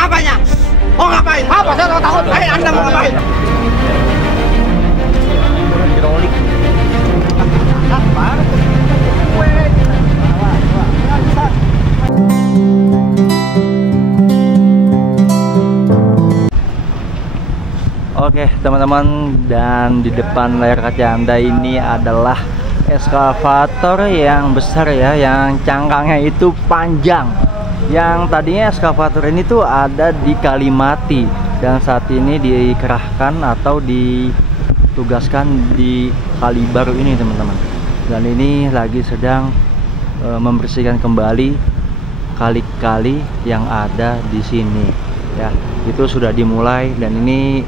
apanya? Oh ngapain? Apa? Saya takut. Anda mau ngapain? Hidrolik. Oke teman-teman, dan di depan layar kaca Anda ini adalah eskavator yang besar ya, yang cangkangnya itu panjang. Yang tadinya eskavator ini tuh ada di Kalimati dan saat ini dikerahkan atau ditugaskan di Kalibaru ini teman-teman. Dan ini lagi sedang membersihkan kembali kali-kali yang ada di sini ya. Itu sudah dimulai dan ini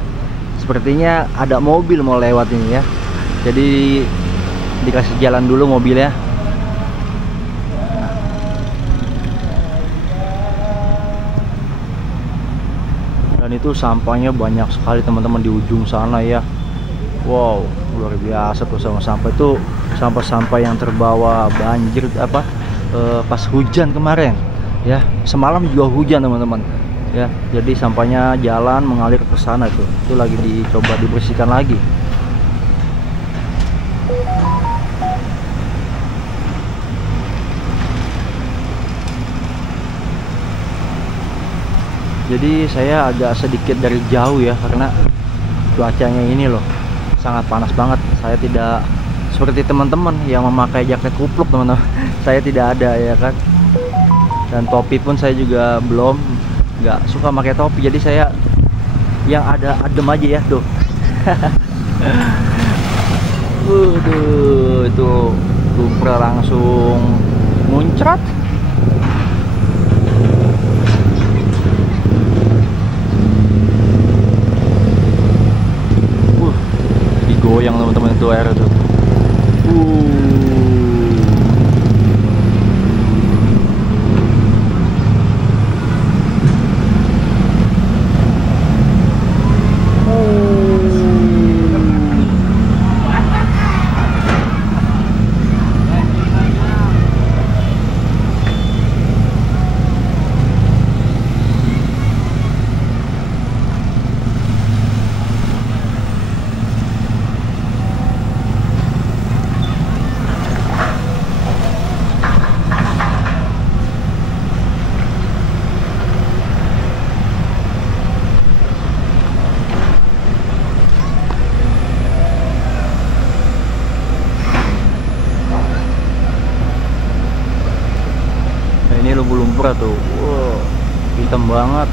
sepertinya ada mobil mau lewat ini ya. Jadi dikasih jalan dulu mobilnya. Dan itu sampahnya banyak sekali teman-teman di ujung sana ya. Wow, luar biasa tuh sampah itu, sampah-sampah yang terbawa banjir pas hujan kemarin ya. Semalam juga hujan teman-teman ya, jadi sampahnya jalan mengalir ke sana tuh. Itu lagi dicoba dibersihkan lagi. Jadi saya agak sedikit dari jauh ya, karena cuacanya ini loh sangat panas banget. Saya tidak seperti teman-teman yang memakai jaket kupluk teman-teman. Saya tidak ada ya kan. Dan topi pun saya juga belum, nggak suka pakai topi, jadi saya yang ada adem aja ya tuh. Itu lumpur langsung muncrat. Digoyang teman-teman itu air tuh. Ini lumpur-lumpur tuh, wow, hitam banget.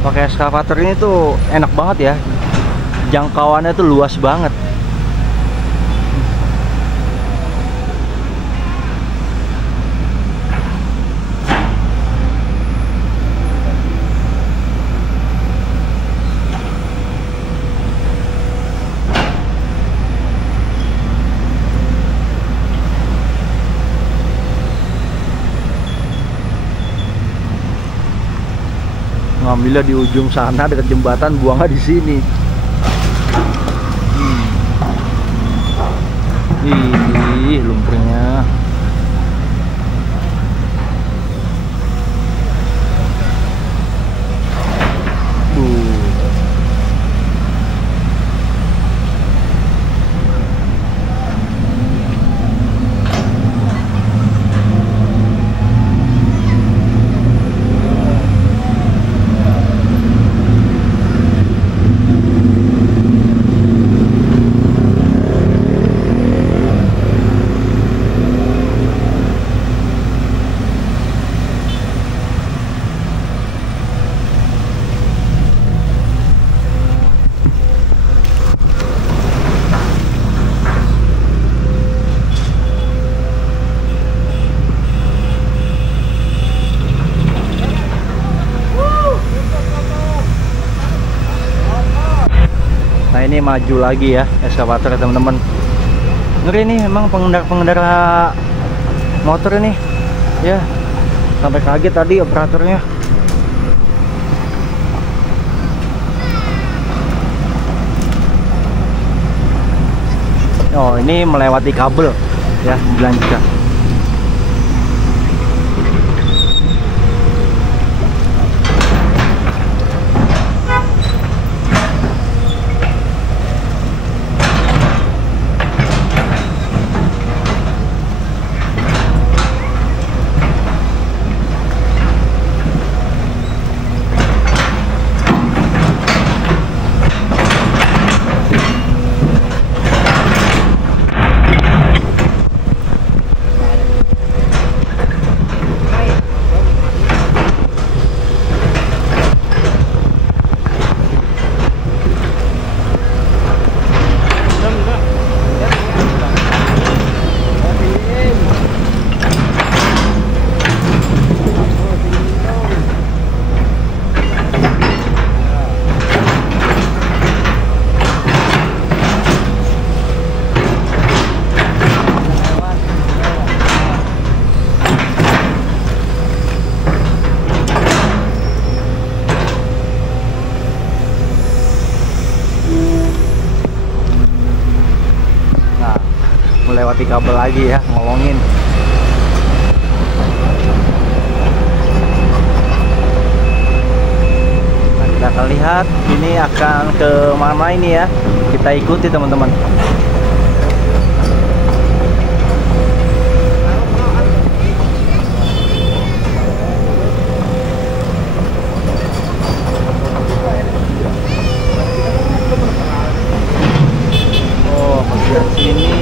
Pakai eskavator ini tuh enak banget ya, jangkauannya tuh luas banget. Ngambilnya di ujung sana dekat jembatan, buangnya di sini. Ih, lumpurnya. Nah ini maju lagi ya eskavator teman-teman. Ngeri nih emang pengendara motor ini ya, sampai kaget tadi operatornya. Oh ini melewati kabel ya, dilanjutkan. Melewati kabel lagi ya, ngolongin. Nah, kita akan lihat ini akan ke mana ini ya. Kita ikuti teman-teman. Oh, bagian sini.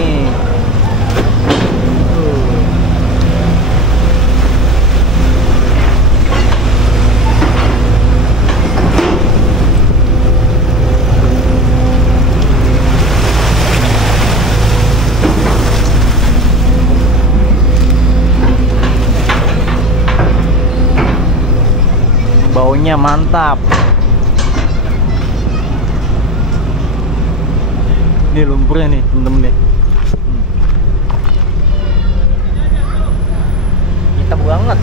Baunya mantap. Ini lumpurnya nih temen-temen nih. Hitam banget.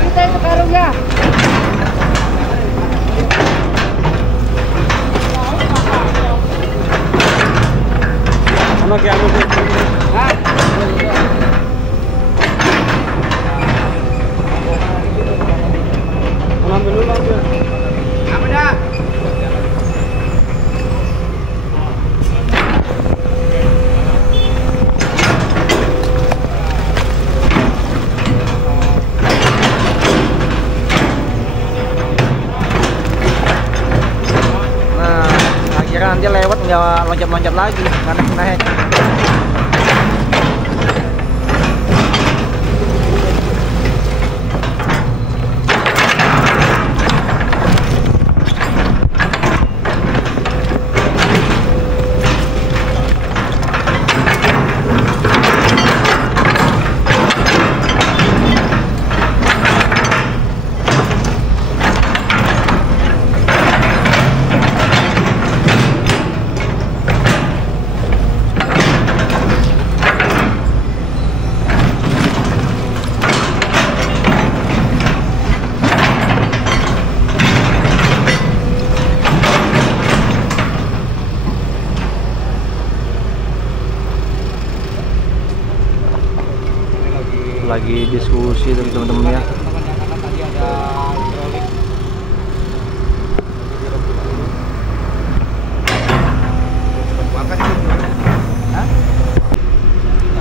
Kita itu karungnya. Ano kaya mo? Ha? Ambil dulu ambil. Apa dah? Nah, akhirnya nanti lewat nggak loncat-loncat lagi, karena naik. Lagi diskusi dari teman-teman ya.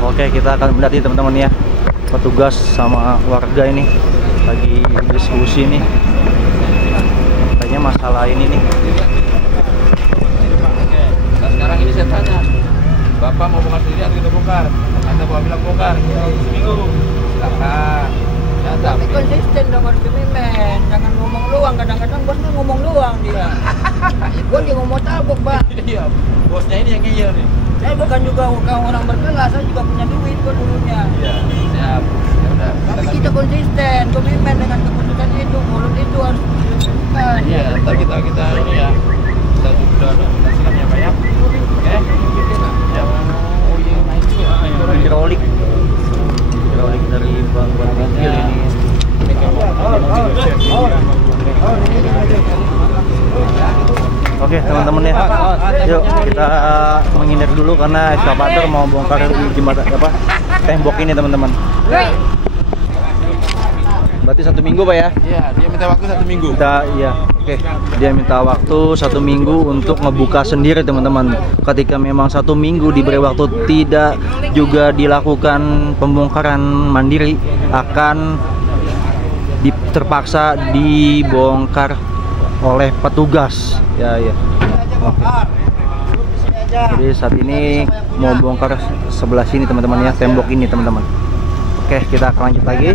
Oke, kita akan melihat nih teman-teman ya, petugas sama warga ini lagi diskusi nih, katanya masalah ini nih. Nah, sekarang ini saya tanya, Bapak mau bongkar sendiri atau kita bongkar? Anda bawa bilang bongkar, seminggu. Silakan. Ya, tapi Konsisten dengan komitmen, jangan ngomong luang. Kadang-kadang bosnya ngomong luang dia. Gue dia ngomong tabuk, Pak. iya, bosnya ini yang ngeyel nih. Saya bukan juga orang berkelas, saya juga punya duit kok dulunya. Iya, siap. Ya udah. Tapi kita konsisten, komitmen dengan keputusan itu, mulut itu harus dilakukan. Iya, ntar kita ini ya. Kita sudah silam ya, Pak ya. Oke. Ya. Oh iya, naik juga. Hidrolik dari Bang Mobil ini. Oke teman-teman ya, yuk kita menghindar dulu karena eskavator mau bongkar di jembatan apa tembok ini teman-teman. Berarti 1 minggu Pak ya? Iya, dia minta waktu 1 minggu. Iya, oke. Dia minta waktu 1 minggu untuk ngebuka sendiri teman-teman. Ketika memang 1 minggu diberi waktu tidak juga dilakukan pembongkaran mandiri, akan terpaksa dibongkar oleh petugas. Ya. Oke. Jadi saat ini mau bongkar sebelah sini teman-teman ya, tembok ini teman-teman. Oke, kita akan lanjut lagi.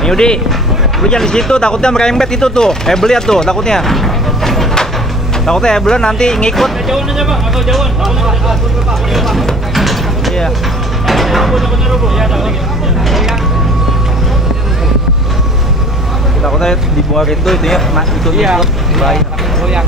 Yudi, lu jangan di situ, takutnya merembet itu tuh. Hebel lihat tuh, takutnya. Takutnya hebel nanti ngikut. Jauhan aja Pak, atau jauhan. Iya. Takutnya dibuang itu ya, nah itu iya. Baik. Goyang.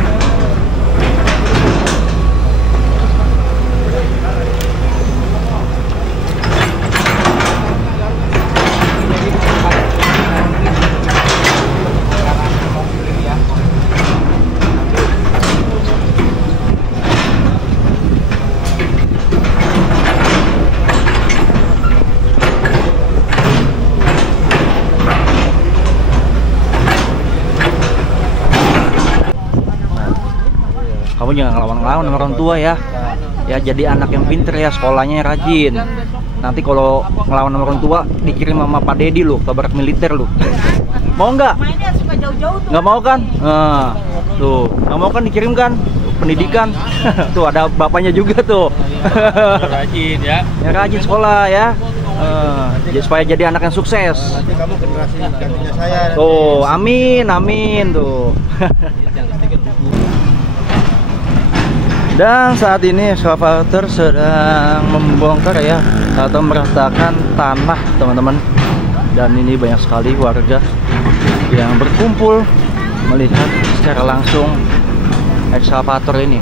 Kamu jangan ngelawan-ngelawan sama orang tua ya. Ya jadi anak yang pinter ya, sekolahnya rajin. Nanti kalau ngelawan sama orang tua dikirim sama Pak Dedi lu ke barak militer lu. Mau nggak? Mainnya suka jauh-jauh tuh. Nggak mau kan? Nah, tuh nggak mau kan dikirimkan pendidikan. Tuh ada bapaknya juga tuh. Rajin ya. Ya rajin sekolah ya. Supaya jadi anak yang sukses. Nanti kamu generasi gantinya saya. Tuh, amin tuh. Dan saat ini ekskavator sedang membongkar ya atau meratakan tanah teman-teman. Dan ini banyak sekali warga yang berkumpul melihat secara langsung ekskavator ini.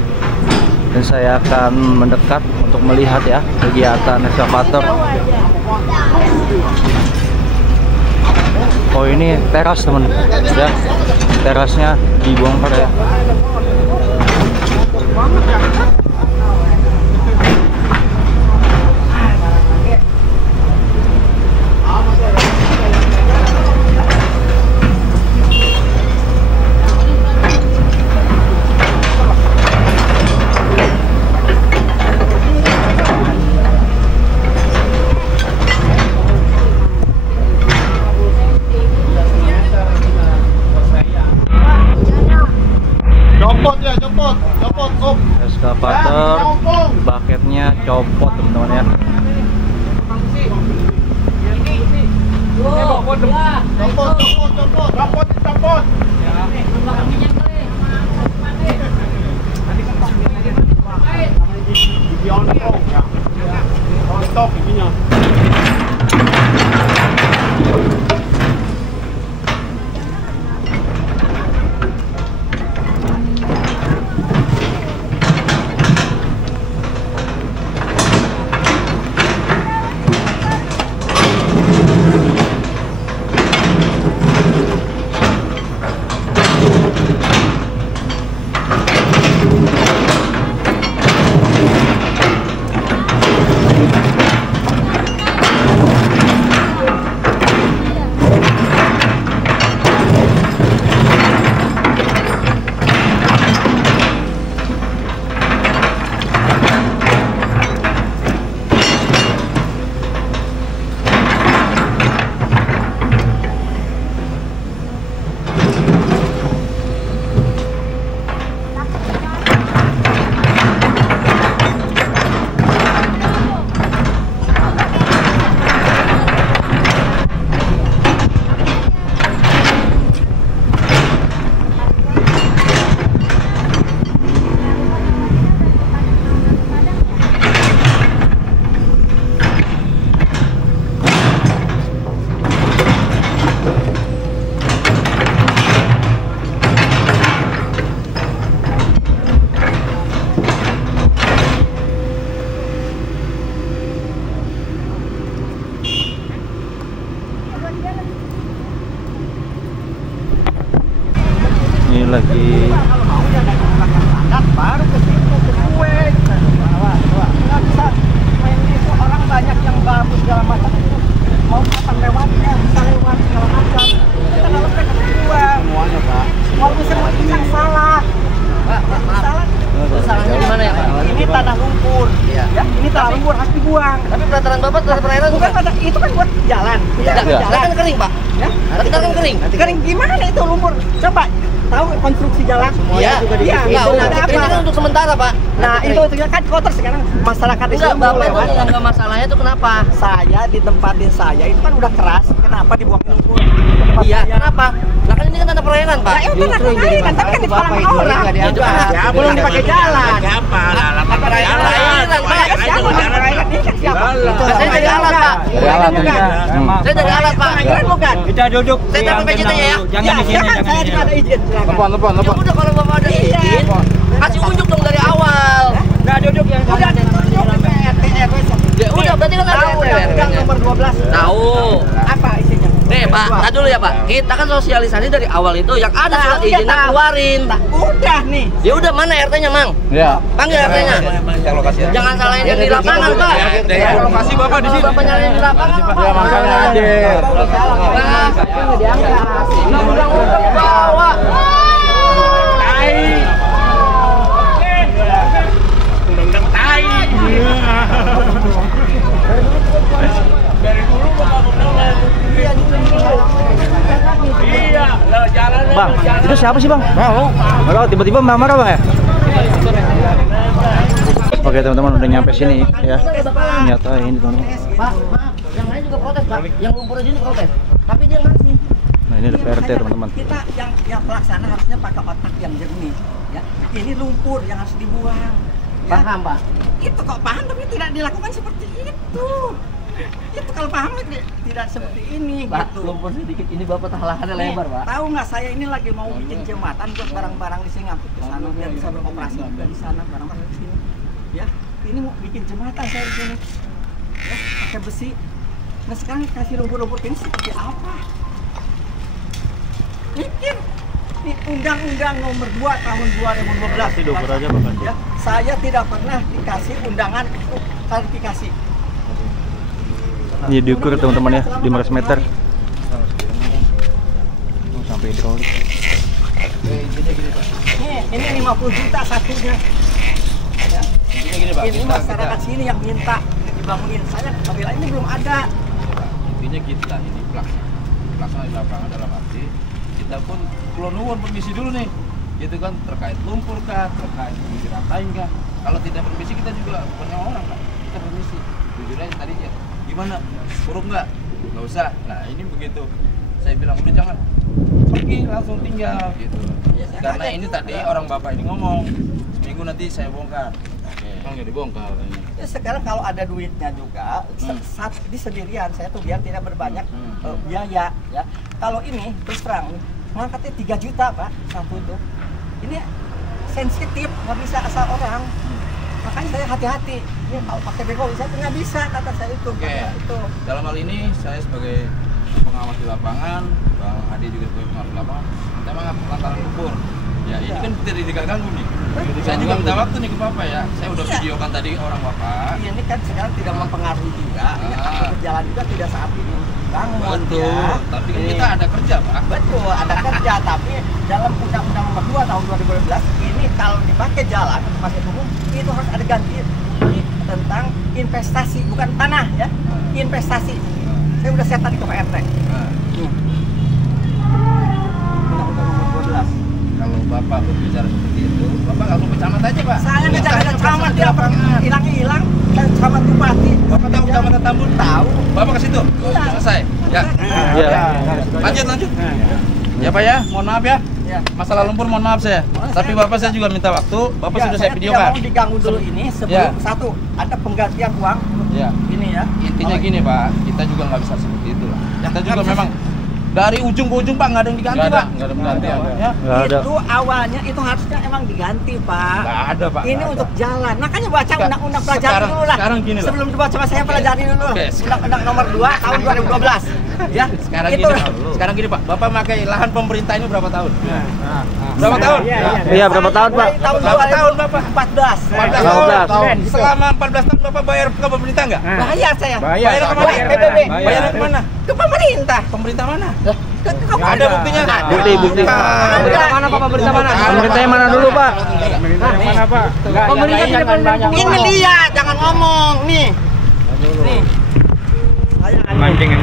Dan saya akan mendekat untuk melihat ya kegiatan ekskavator. Oh ini teras teman ya, terasnya dibongkar ya. Copot om. Ekskavator baketnya copot teman-teman ya. Copot. Stop ininya. Ini lagi baru ke situ ke gue. Nggak bisa main itu, orang banyak yang bagus segala macam itu mau kapan lewatnya, bisa lewat segala macam. Kita nggak lepas ke gue. Semuanya Pak. Mau bisa yang salah. Pak, salah. Salahnya di mana ya Pak? Ini tanah lumpur. Iya. Ya, ini tanah lumpur harus dibuang. Tapi pelataran Bapak pelataran perairan Bukan pada itu kan buat jalan. Iya. Jalan. Kan kering Pak. Ya? Nanti kan kering. Kering gimana itu lumpur? Coba tahu konstruksi jalan? Iya. Iya. Iya. Itu ada Ini kan apa? untuk sementara Pak. Nah Nanti itu kering. kan kotor sekarang masyarakat di Enggak, sini mau Bapak lewat. tuh enggak masalahnya tuh kenapa? Saya di tempatin saya itu kan udah keras, kenapa dibuang lumpur? Tempat Iya, saya. kenapa? Lah kan ini kan tanah perairan Pak. Nah, itu tanah perairan, tapi kan di kolam orang. Itu kan Ya, belum dipakai jalan. Siapa? Lama perairan, Pak. Siapa perairan ini kan siapa? Saya dari alat Pak. dari alat bukan. Saya dari alat Pak. Perairan bukan. Kita duduk. Saya dapat PJT ya. Jangan di sini, Jangan jangan saya di tidak ada sini. izin. silakan. Ya udah kalau Bapak ada Iya. izin, kasih unjuk dong dari awal. Nggak duduk yang Udah ditunjuk ke RT RW. Ya udah berarti kan ada Tahu undang-undang nomor 12. Tahu. Apa isinya? Nih Pak, tak dulu ya Pak. Kita kan sosialisasi dari awal itu yang ada Nah, surat udah izinnya tahu. keluarin. Udah nih. Ya udah mana RT-nya, Mang? ya. Panggil RT-nya. Jangan salahin yang di lapangan, Pak. lokasi Bapak di sini. Bapak nyalain di lapangan, Pak. Ya, makanya aja. Undang-undang bawa. Undang-undang tai. Dari dulu Bapak Iya, lo jalan. Bang, itu siapa sih Bang? Kalau tiba-tiba marah-marah Bang ya? Oke teman-teman udah nyampe sini ya. Ternyata ini teman-teman. Pak, maaf. Yang lain juga protes, Pak. Yang lumpur di sini protes. Tapi dia ngasih. Nah ini ada PRT teman-teman. Kita yang pelaksana harusnya pakai otak yang jernih, ya. Ini lumpur yang harus dibuang. Paham, Pak. Itu kok paham tapi tidak dilakukan seperti itu. Itu kalau paham tidak seperti ini. Pak, gitu. lumpur sedikit ini Bapak lahannya Nih, lebar, Pak. tahu nggak saya ini lagi mau bikin jembatan buat barang-barang di sini ngangkut ke sana biar bisa beroperasi juga di sana barang-barang di sini. Ya, ini mau bikin jembatan saya di sini. Ya, pakai besi. Nah sekarang kasih lumpur-lumpur ini seperti apa? Mikir. Ini Undang-Undang Nomor 2 Tahun 2012. Ya, saya tidak pernah dikasih undangan untuk klarifikasi. Ini diukur teman-teman ya, 500 meter. Sampai hidrolik. Ini 50 juta satunya. Ya. Ini masyarakat sini yang minta dibangunin. Saya apabila ini belum ada. Intinya kita ini pelaksana di lapangan dalam arti kita pun keluar nuwun permisi dulu nih, gitu kan, terkait lumpur kah, terkait diratain kah. Kalau tidak permisi kita juga punya orang kan, kita permisi. Jujur aja tadi ya, gimana, suruh nggak usah. Nah ini begitu, saya bilang udah jangan pergi langsung tinggal gitu. Karena ini tadi orang bapak ini ngomong seminggu nanti saya bongkar. Emang nggak dibongkar ini. Ya sekarang kalau ada duitnya juga, saat di sendirian saya tuh biar tidak berbanyak biaya ya. Kalau ini terus terang ngangkatnya 3 juta Pak satu itu. Ini sensitif, nggak bisa asal orang. Makanya saya hati-hati. Ini kalau pakai bego saya nggak bisa kata saya itu. Oke. Itu. Dalam hal ini saya sebagai pengawas di lapangan, Bang Adi juga sebagai pengawas di lapangan, minta maaf lantaran lumpur. Ya ini kan tidak diganggu nih. Saya juga minta waktu nih ke Bapak ya. Saya udah videokan tadi orang Bapak. Iya, ini kan sekarang tidak mempengaruhi juga. Ini akan berjalan juga tidak saat ini bangun. Betul. Ya. Tapi kan kita ada kerja Pak. Betul, ada kerja. Tapi dalam Undang-Undang Nomor 2 Tahun 2012 ini kalau dipakai jalan pakai umum itu harus ada ganti tentang investasi, bukan tanah ya. Investasi. Saya udah share tadi ke Pak RT. Undang-Undang Nomor 12. Kalau Bapak berbicara seperti itu, Bapak langsung ke camat aja Pak. Saya ngejar camat dia hilang-hilang dan camat bupati. Bapak tahu Kecamatan Tambun? Tahu. Bapak ke situ. Selesai. Ya. Ya. Lanjut. Ya Pak ya, mohon maaf ya. Ya. Masalah lumpur mohon maaf saya. Tapi Bapak saya juga minta waktu. Bapak sudah saya videokan. Tidak mau diganggu dulu ini sebelum satu ada penggantian uang. Ya. Ini ya. Intinya gini Pak, kita juga nggak bisa seperti itu lah. Kita juga memang dari ujung ke ujung Pak nggak ada yang diganti Pak. Nggak ada penggantian. Ya. Nggak ada. Itu awalnya itu harusnya emang diganti Pak. Nggak ada Pak. Ini nggak untuk ada. jalan. Makanya baca undang-undang pelajari sekarang- dulu lah. sekarang gini lah. Sebelum dibaca sama saya pelajari dulu. Oke, Undang-undang Nomor 2 Tahun 2012. Ya. Sekarang gini Pak, Bapak pakai lahan pemerintah ini berapa tahun? Berapa tahun? Iya, berapa tahun Pak? Tahun Berapa tahun Bapak? 14. 14 tahun. Selama 14 tahun Bapak bayar ke pemerintah nggak? Bayar saya. Bayar kemana? PBB. Bayar kemana? Ke pemerintah. Pemerintah mana? Nggak Ada buktinya? Bukti. Pemerintah mana Pak? Pemerintah mana? Pemerintah yang mana dulu Pak? Pemerintah tidak banyak. Ini lihat, jangan ngomong nih. Nih.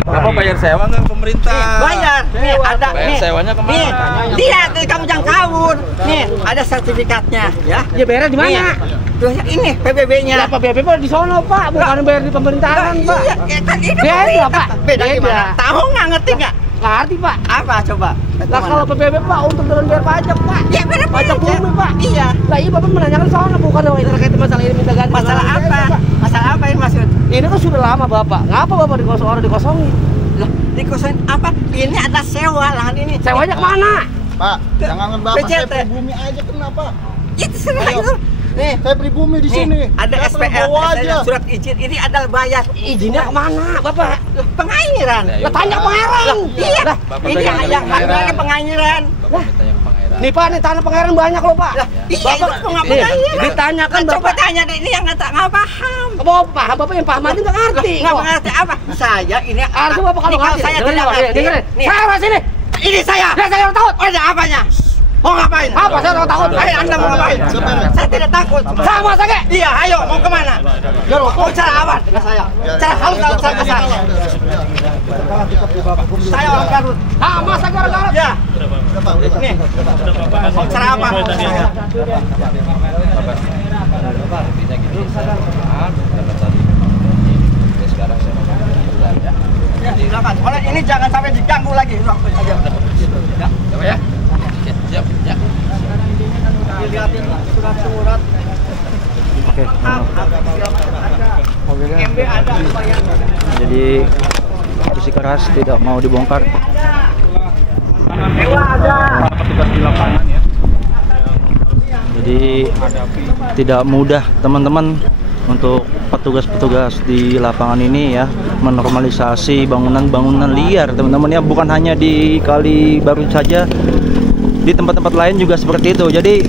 Bapak bayar sewa nggak ke pemerintah? Bayar. Nih ada Bayar nih. sewanya kemana? Nih, lihat nih kamu jangan kabur. Nih, ada sertifikatnya ya. Ya bayarnya di mana? Tuh ini PBB-nya. Ya Pak BB di sono Pak, bukan bayar di pemerintahan Pak. Iya, ya kan ini Beda, pemerintah. Pak. Beda Beda. gimana? Tahu nggak ngerti nggak? Ngerti Pak. Apa coba? Lah kalau PBB Pak untuk bayar pajak Pak. Ya benar Pajak bumi Pak. Iya. Lah iya Bapak menanyakan sono bukan terkait masalah ini minta ganti. Masalah apa? Masalah apa ini maksud? Ini kan sudah lama Bapak. Ngapa Bapak dikosongin? Lah, dikosain apa? Ini adalah sewa lahan ini. Sewanya kemana? Pak, jangan Bapak saya PJT. pribumi aja kenapa? Itu sudah Ayo. itu. Nih, Saya pribumi di sini. ada Saya SPL, bawa aja. surat izin. Ini adalah bayar. Izinnya kemana Bapak? Pengairan. Lah tanya pengairan. Iya, Bapak ini pegang yang pengairan. harganya pengairan. Bapak minta yang pengairan. Nih Pak, nih tanah pengairan banyak loh Pak. Lah, iya Bapak, itu nggak nih, pengairan. ditanyakan Coba Bapak. tanya deh, ini yang nggak paham. Bapak paham, Bapak yang paham aja nggak ngerti. Nggak kok. mengerti apa? Saya ini Harusnya Bapak kalau ini ngerti. saya dengerin, tidak Pak, ngerti. dengerin. Nih, Saya apa sini? ini saya. Ya saya takut. Oh, ada apanya? Mau ngapain? Apa saya takut? Ayo, Anda mau ngapain? Saya tidak takut. Sama saja. Iya, ayo mau kemana? Mau cara apa dengan saya? Cara halus ke saya. Saya orang Garut. Sama saya gara-gara. Ya. Nih. Mau cara apa? Saya. Intinya gini, maaf karena tadi memang ya sekarang saya mau bilang ya. Ya, silakan. Oleh ini jangan sampai diganggu lagi. Waktu aja. Ya, coba ya. Siap, ya. Dilihatin surat-surat. Oke. Jadi bersih keras tidak mau dibongkar. Petugas di lapangan ya. Jadi tidak mudah teman-teman untuk petugas-petugas di lapangan ini ya menormalisasi bangunan-bangunan liar teman-teman ya, bukan hanya di Kali Baru saja, di tempat-tempat lain juga seperti itu. Jadi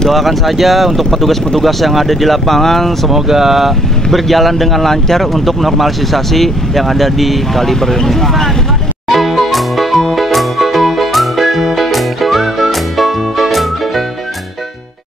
doakan saja untuk petugas-petugas yang ada di lapangan, semoga berjalan dengan lancar untuk normalisasi yang ada di Kali Baru ini.